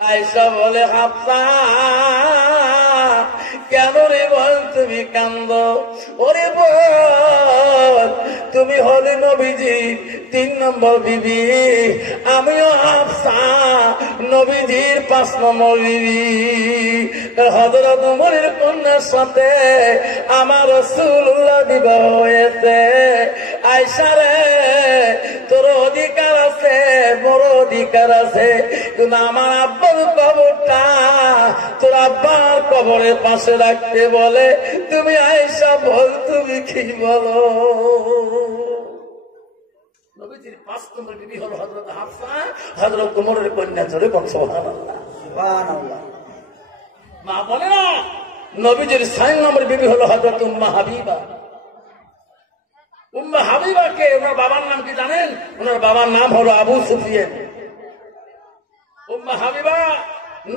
আয়েশা বলে, হাফসা কেন রে বল তুমি কান্দ? ওরে বল, তুমি হলে নবীজি 3 নম্বর বিবি, আমিও হাফসা নবীজির 5 নম্বর বিবি। হযরত ওমরের কন্যার সাথে আমার রাসূলুল্লাহ বিবাহ হয়েছে। আয়েশা রে, তোর অধিকার আছে, বড় অধিকার আছে, কিন্তু আমার আব্বার কবরটা তোর আব্বার কবরের পাশে রাখতে বলে। তুমি আয়েশা বল, তুমি কি বলো? নবীজির 5 নম্বর বিবি হলো হযরত হাফসা, হযরত ওমরের কন্যা। জোরে বল সুবহানাল্লাহ। সুবহানাল্লাহ। মা বলে না, নবীজির 6 নম্বর বিবি হলো হযরত উম্মে হাবিবা। উম্মে হাবিবাকে ওনার বাবার নাম কি জানেন? ওনার বাবার নাম হলো আবু সুফিয়ান। উম্মে হাবিবা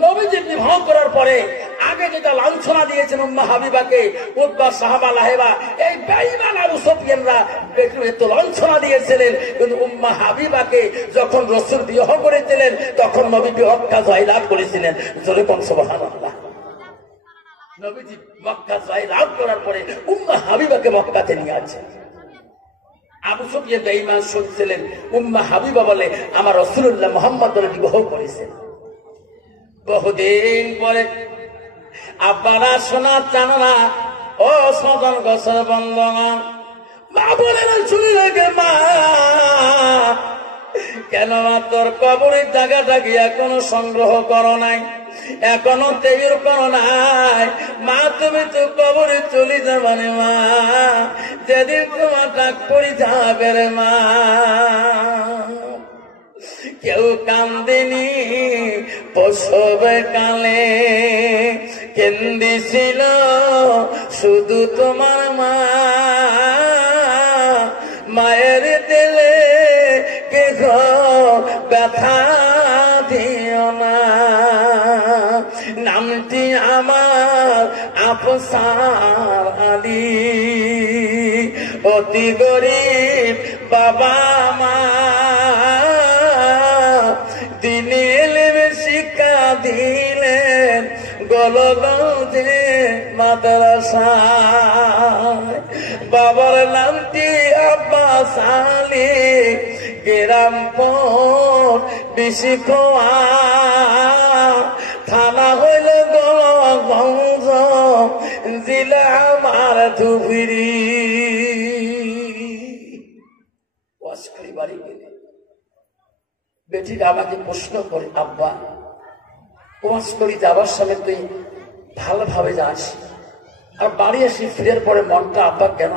নবীজি বিবাহ করার পরে আগে যেটা লাঞ্ছনা দিয়েছেন উম্মে হাবিবাকে, উতবা, সাহাবা, লাহেবা, এই বেঈমান আবু সুফিয়ানরা এত লাঞ্ছনা দিয়েছিলেন। কিন্তু উম্মে হাবিবাকে যখন রাসূল বিবাহ করেছিলেন, তখন নবী মক্কা জয়লাভ করেছিলেন। জোরে কোন সুবহানাল্লাহ। নবীজি মক্কা জয়লাভ করার পরে উম্মে হাবিবাকে মক্কাতে নিয়ে আসেন। আবু সুফিয়ান বেঈমান শুনছিলেন, উম্মে হাবিবা বলে আমার রাসূলুল্লাহ মুহাম্মদ বিবাহ করেছেন। বহুদিন পরে আব্বারা শোনা জানো না, ও সজন গোসল বন্ধন, মা বলে না শুনে রেখে, মা কেন তোর কবরের জায়গাটা কি এখনো সংগ্রহ করো নাই, এখনো তৈরি করো নাই? মা তুমি তো কবরে চলে যাবে রে মা, যেদিন তোমার ডাক পড়ে যাবে রে মা। কেউ কান্দিনি প্রসব কালে, কেন্দিছিল শুধু তোমার মা। মায়ের দিলে কে ব্যথা দিও না, নামটি আমার আফসার আলী। অতি গরিব বাবা মা, দিনে এলেমে শিক্ষা দিলেন গোলগঞ্জে মাদ্রাসায়। বাবার নামটি আব্বাস আলী, গ্রামপর বিশিখোয়া, থানা হইল গোলগঞ্জ, জেলা আমার ধুবড়ি। ওয়াসখালী বাড়ি গেলে বেটিরা আমাকে প্রশ্ন করে, আব্বা ওয়াজ করি যাবার সময় তুই ভালোভাবে যাস, আর বাড়ি আসি ফিরের পরে মনটা আব্বা কেন